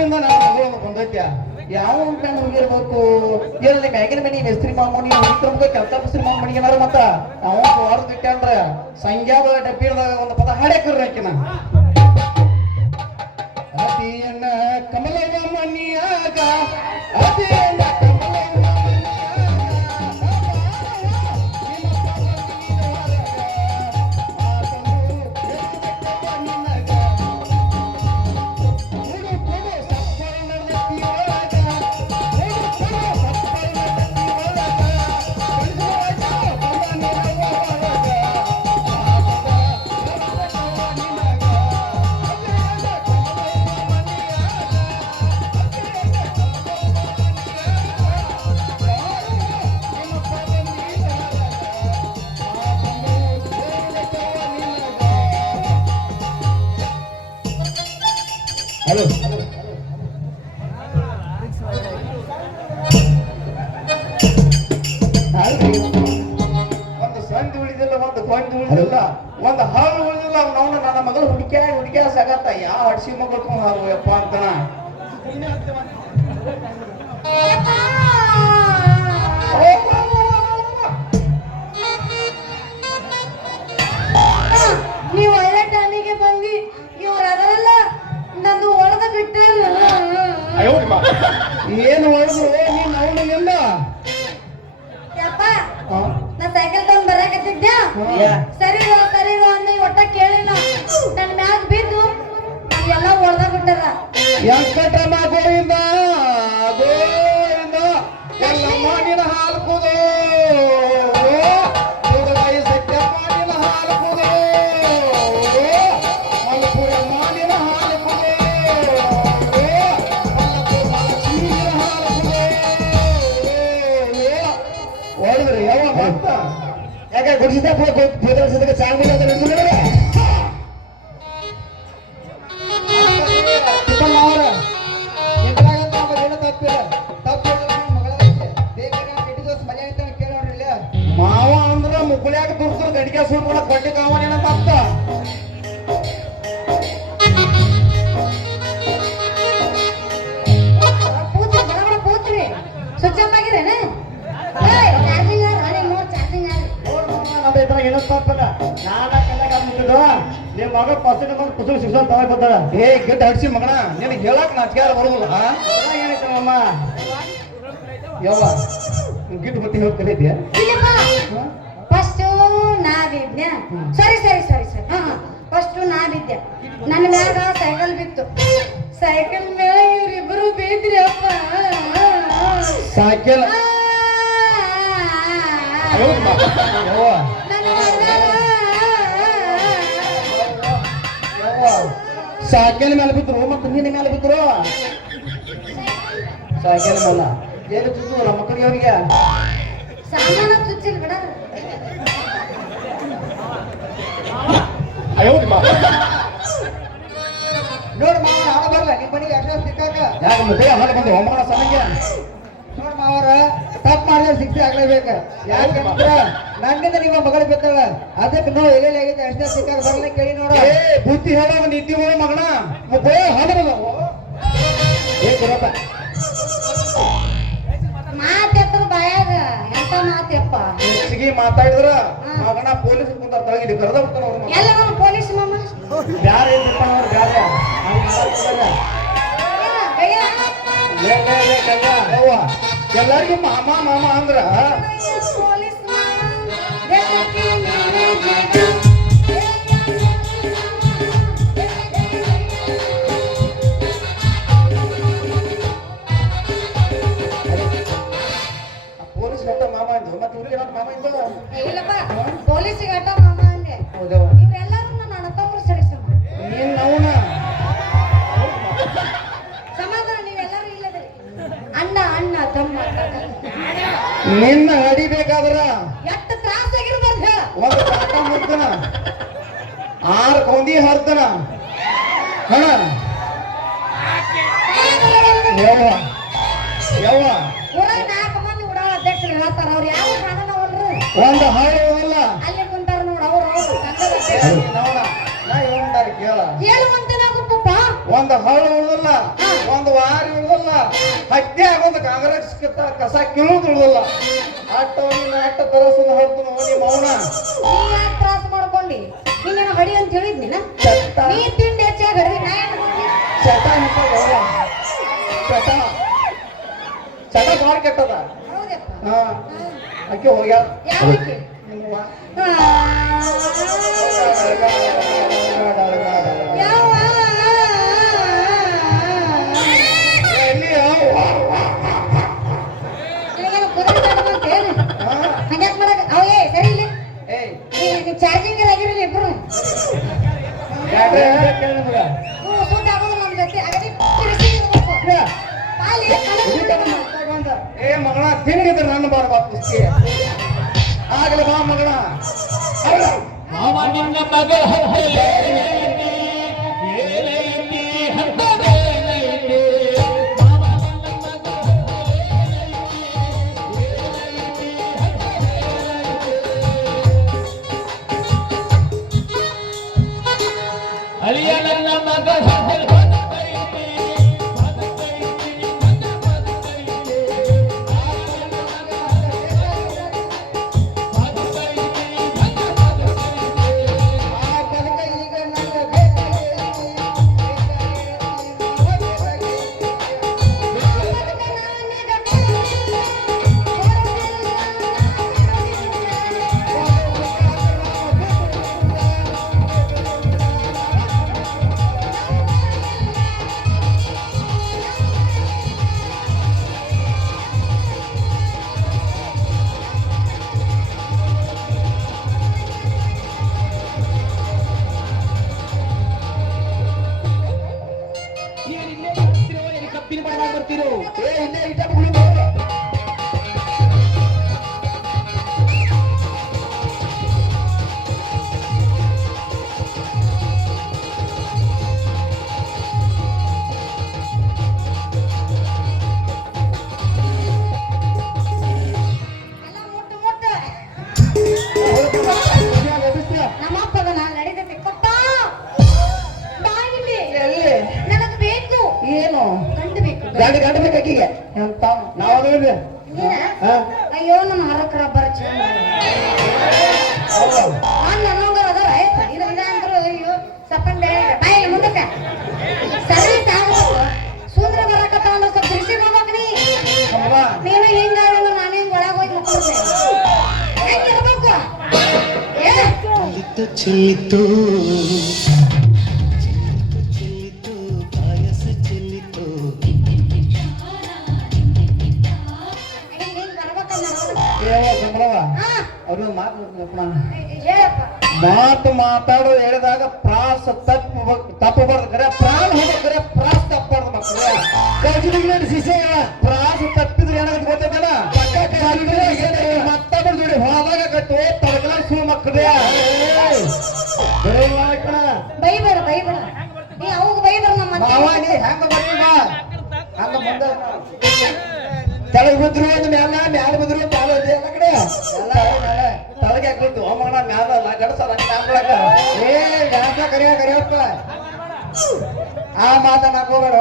ಯಾವಿಂದ ನಾನು ಮಗಳು ಬಂದೈತ್ಯ ಯಾವ ಕಣ್ಣು ಹೋಗಿರ್ಬೇಕು ಎಲ್ಲಿ ಮ್ಯಾಗಿನ ಮನಿ, ಮೇಸ್ತ್ರಿ ಮಾಮೂನಿ ಹೋಗಿ ಕೆಲಸ ಮಿಸ್ತ್ರಿ ಮಾಮೂನಿ ಏನಾರ ಮತ್ತ? ಅವ್ರದ್ದು ವಾರದ ಇಟ್ಟಾನ್ರ ಸಂಖ್ಯಾದ ಡಬ್ಬಿದಾಗ ಒಂದು ಪದ ಹಾಡ್ಯಾಕ್ರಿ ಆಕಿನ. ಒಂದು ಸಂಧಿ ಉಳಿದಿಲ್ಲ, ಒಂದು ಕೊಂಡಿ ಉಳಿದಿಲ್ಲ, ಒಂದು ಹಾಳು ಉಳಿದಿಲ್ಲ, ಅವನು ನನ್ನ ಮಗಳು ಹುಡುಕ್ಯಾ ಹುಡುಕ್ಯಾ ಸಾಗತ್ತ. ಯಾವ ಹಡ್ಸಿ ಮಗಳು ಹಾಲು ಅಂತನ? ನೀವು ಬರಾಕತ್ತಿದ್ದೆ ಸರಿ ಗೋ, ಸರಿ ಗೋ ಅಂದ ಒಟ್ಟ ಕೇಳಿಲ್ಲ. ನನ್ನ ಮ್ಯಾಗ ಬಿದ್ದು ಎಲ್ಲ ಹೊಡೆದ ಬಿಟ್ಟಾರ ವೆಂಕಟನ ಮಾಡಿ ಗೋವಿಂದ ಯಾಕೆ ಗುಡಿಸಿದ ಭೂತಕ್ಕೆ ಚಾಂದಿನ ಅಂತ ಮಗ ಪಸಂದ್ ಬಂದು ಕುಸುಲ್ ಶಿಕ್ಷಣ ತಗೊಂಡ್ ಬರ್ತಾರ ಏ ಗಿಟ್ಟ ಹಡ್ಸಿ ಮಗಣ ನಿನಗೆ ಹೇಳಕ್ ನಾಚಿಕಾರ ಬರುದಿಲ್ಲ. ಏನೈತೆ ಅಮ್ಮ? ಯವ್ವ ಗಿಡ್ಡ ಬುತ್ತಿ ಹೇಳಿ ಕಲಿದ್ಯಾ ಫಸ್ಟ್ ಸರಿ ಸರಿ ಸರಿ ಸರಿ. ಹಾ ಹಾ. ಫಸ್ಟ್ ನಾವಿದ್ಯ? ನನ್ನ ಮ್ಯಾಗ ಸೈಕಲ್ ಬಿತ್ತು. ಸೈಕಲ್ ಮೇಲೆ ಇವ್ರಿಬ್ರು ಬಿದ್ರಿ ಅಪ್ಪ ಸೈಕಲ್ ಯವ್ವ ಸಾಕಿನ ಮೇಲೆ ಬಿದ್ರು ಮತ್ತೆ ನಿನ್ನ ಮೇಲೆ ಬಿದ್ರು ಸಾಕಿನ ಮೇಲೆ. ಏನು ಚುಚ್ಚುವಲ್ಲ ಮಕ್ಕಳಿಗೆ ಅವರಿಗೆ? ಸಾಮಾನ ಚುಚ್ಚಿಲ್ ಬಿಡ. ನೋಡ್ ಮಾವ ಹಾಡ ಬರಲ್ಲ ನಿಮ್ಮ ಮನೆಗೆ ಅಡ್ರೆಸ್ ಸಿಕ್ಕಾಕ ಯಾಕೆ ಮುದ್ದೆ ಹಾಡು ಬಂದು? ಒಮ್ಮಗಳ ಸಮಯ ಮಾವರ ತಪ್ಪು ಮಾಡಿದ್ರೆ ಶಿಕ್ಷೆ ಆಗ್ಲೇಬೇಕು. ಯಾಕಂದ್ರ ನನ್ನಿಂದ ನಿಮ್ಮ ಮಗಳು ಬಿದ್ದಾಳ. ಅದಕ್ಕೆ ನಾವು ಎಲ್ಲೆಲ್ಲಿ ಆಗೈತೆ ಅಷ್ಟೇ ಸಿಕ್ಕಾಗ ಬರಲ್ಲ ಕೇಳಿ ನೋಡ. ಏ ಬುದ್ಧಿ ಹೇಳೋ ನಿದ್ದಿ ಹೋಗಿ ಮಗಣ ಹಾಡು ಏ ಗುರಪ್ಪ. ಮಾತೆತ್ರ ಬಾಯಾಗ ಎಂತ ಮಾತೆಪ್ಪ? ಹೆಚ್ಚಿಗೆ ಮಾತಾಡಿದ್ರ ಮಗನ ಪೊಲೀಸ್ ಕುಂತಾರ ತಳಗಿಡಿ ಕರೆದ ಬಿಡ್ತಾನ ಅವ್ರ ಎಲ್ಲ ನಮ್ಮ ಪೊಲೀಸ್ ಮಾಮ? ಬ್ಯಾರ. ಬಿಡ್ತಾನ ಅವ್ರು ಬ್ಯಾರೆ ಲೇ, ಲೇ, ಲೇ, ಎಲ್ಲರಿಗೂ ಮಾಮ ಮಾಮ ಅಂದ್ರ ನಿನ್ನ ಹಡಿಬೇಕಾದ್ರ ಎಷ್ಟು ತ್ರಾಸ ಹೇಳ. ಒಂದು ಕಾಟ ಮುರ್ತನ ಆರು ಕೊಂದಿ ಹರ್ತನ ಹಣ. ಯವ್ವ. ಯವ್ವ. ಊರಾಗ ನಾಲ್ಕು ಮಂದಿ ಉಡಾಳ ಅಧ್ಯಕ್ಷರು ಹೇಳ್ತಾರ. ಅವ್ರು ಯಾವ ಒಂದು ಹಾಳು ಅಲ್ಲಿ. ಕುಂತಾರ ನೋಡು ಅವ್ರು ಒಂದು ಹಾಳು ಉಳಿದಿಲ್ಲ ಒಂದು ವಾರ ಇರುದಲ್ಲ ಹತ್ಯೆ ಆಗೋದು ಕಾಂಗ್ರೆಸ್ ಕಿತ್ತ ಕಸ ಕೀಳೋದು ಇರುದಲ್ಲ ಅಟ್ಟ ನೀನು ಅಟ್ಟ ತರಸದ ಹೊರತು ನೋಡಿ ಮೌನ. ತ್ರಾಸ ಮಾಡ್ಕೊಂಡಿ. ನೀನೇನು ಹಡಿ ಅಂತ ಹೇಳಿದ್ನಿ ನೀ ತಿಂಡಿ ಹೆಚ್ಚಾಗಿ ಹಡಿದಿ ನಾ ಏನ್ ಮಾಡ್ಲಿ? ಚಟ ಹೋಗ. ಚಟ ಚಟ ಭಾಳ ಕೆಟ್ಟದ. ಹಾ. ಅಕ್ಕಿ ಹೋಗ್ಯಾರ ತಿಂಡಿದ್ರೆ ನನ್ನ ಬಾರ ಬಾ ಪುಸ್ತಿ ಆಗಲಿ ಬಾ ಮಗಳ ಅಲ್ಲ. ಮಾವ ನಿನ್ನ ಮಗ ಹತ್ತಲೇನೈತಿ, ಏಲೈತಿ, ಹತ್ತಲೇನೈತಿ. ಮಾವ ನಿನ್ನ ಮಗ ಹತ್ತಲೇನೈತಿ, ಏಲೈತಿ, ಹತ್ತಲೇನೈತಿ. ಅಳಿಯ ನನ್ನ ಮಗ এই এইটা ভুলে ಅಯ್ಯೋ ನಮ್ಮ ಹರಕರ ಹೌದು. ನಾನು ನನ್ನಂಗರ ಅದಾರ ಇದು ಅಯ್ಯೋ ಸಪ್ಪನ್ ಬೇಡ ಬಾಯಿ ಮುಂದಕ್ಕೆ. ಸರಿ ಸಾಗಬೇಕು ಸುಂದ್ರ ಬರಕತ್ತ ಅಂದ್ರೆ ಸ್ವಲ್ಪ ಕೃಷಿ ಹೋಗ್ಬೇಕು ನೀ. ನೀನು ಹಿಂಗಾದ್ರೆ ನಾನೇ ಹಿಂಗ್ ಒಳಗೆ ಹೋಗಿ ಹೆಂಗಿರ್ಬೇಕು ಏ? ಮಾತು ಮಾತಾಡೋ ಹೇಳಿದಾಗ ಪ್ರಾಸ ತಪ್ಪು ತಪ್ಪಬಾರ್ದು ಕರೆ ಪ್ರಾಣ ಹೋಗ್ಬೇಕ್ರೆ ಪ್ರಾಸ ತಪ್ಪಬಾರ್ದು ಮಕ್ಕಳು. ಕಜಿನಿಗೆ ಶಿಶೆಗಳ ಪ್ರಾಸ ತಪ್ಪಿದ್ರೆ ಏನಾಗುತ್ತೆ ಗೊತ್ತೈತಲ್ಲ? ಮತ್ತೊಬ್ಬರ ಜೋಡಿ ಹೋದಾಗ ಕಟ್ಟು ತಡಕಲ ಸೂ ಮಕ್ಕಳೇ. ಬೈಬೇಡ ಬೈಬೇಡ ನೀ ಅವಾಗ ಬೈದ್ರ ನಮ್ಮ ಮಾವ ನೀ ಹೆಂಗ ಬರ್ತೀವ? ಹಂಗ ಮುಂದೆ ತೆಳಗ್ ಬಿದ್ರು ಒಂದು ಮ್ಯಾಲ ಮ್ಯಾಲ ಬಿದ್ರು ಮ್ಯಾಲ ಇದೆ ಎಲ್ಲ ಕಡೆ. ತಳಗೆ ಹಾಕ್ಬಿಟ್ಟು ಹೋಮಣ ಮ್ಯಾಲ ಗಡಸಲ್ಲ ಮ್ಯಾಲ ಏ ಗಣಪ ಕರಿಯ ಕರಿಯಪ್ಪ ಆ ಮಾತನ್ನ ಹಾಕೋಬೇಡ